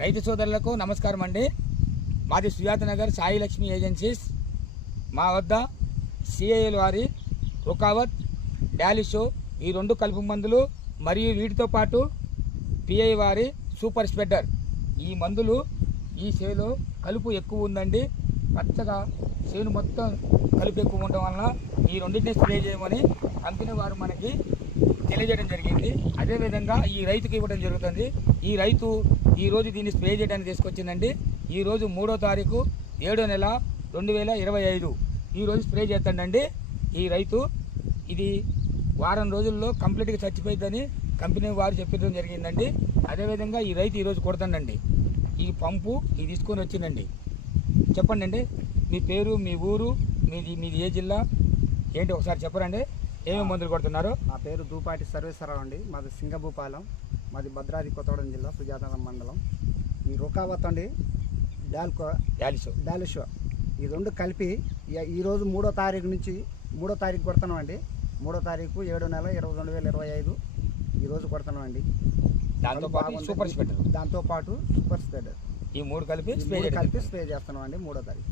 రైతు సోదరులకు నమస్కారం అండి. మాది సుజాత నగర్ సాయి లక్ష్మి ఏజెన్సీస్. మా వద్ద సిఐఎల్ వారి రుకావత్ డాలిషో ఈ రెండు కలుపు మందులు మరియు వీటితో పాటు పిఐ వారి సూపర్ స్పెడ్డర్ ఈ మందులు ఈ చేలో కలుపు ఎక్కువ ఉందండి. పచ్చగా చేను మొత్తం కలుపు ఎక్కువ ఉండడం వలన ఈ రెండింటిని స్ప్రే చేయమని కంపెనీ వారు మనకి తెలియజేయడం జరిగింది. అదేవిధంగా ఈ రైతుకి ఇవ్వడం జరుగుతుంది. ఈ రైతు ఈ రోజు దీన్ని స్ప్రే చేయడానికి తీసుకొచ్చిందండి. ఈ రోజు మూడో తారీఖు ఏడో నెల రెండు వేల ఇరవై ఐదు. ఈరోజు స్ప్రే చేస్తాడండి. ఈ రైతు ఇది వారం రోజుల్లో కంప్లీట్గా చచ్చిపోయిందని కంపెనీ వారు చెప్పడం జరిగిందండి. అదేవిధంగా ఈ రైతు ఈరోజు కొడతాడండి. ఈ పంపు ఇది తీసుకొని వచ్చిందండి. చెప్పండి అండి మీ పేరు మీ ఊరు మీది మీది ఏ జిల్లా? ఏంటి ఒకసారి చెప్పరండి. ఏమేమి మందులు కొడుతున్నారు? నా పేరు దూపాటి సర్వేశ్వరరావు అండి. మాది సింగభూపాలెం. మాది భద్రాద్రి కొత్తగూడెం జిల్లా సుజాతానం మండలం. ఈ రుకావత్ అండి డాల్కో యాలిసో డాలిషో. ఈ రెండు కలిపి ఈరోజు మూడో తారీఖు నుంచి మూడో తారీఖు కొడుతున్నాం అండి. మూడో తారీఖు ఏడో నెల ఇరవై రెండు వేల ఇరవై ఐదు ఈరోజు కొడుతున్నాం అండి. దాంతో పాటు ఈ సూపర్ స్పెటర్ దాంతోపాటు సూపర్ స్ప్రెడర్. ఈ మూడు కలిపి కలిపి స్ప్రే చేస్తున్నాం అండి మూడో తారీఖు.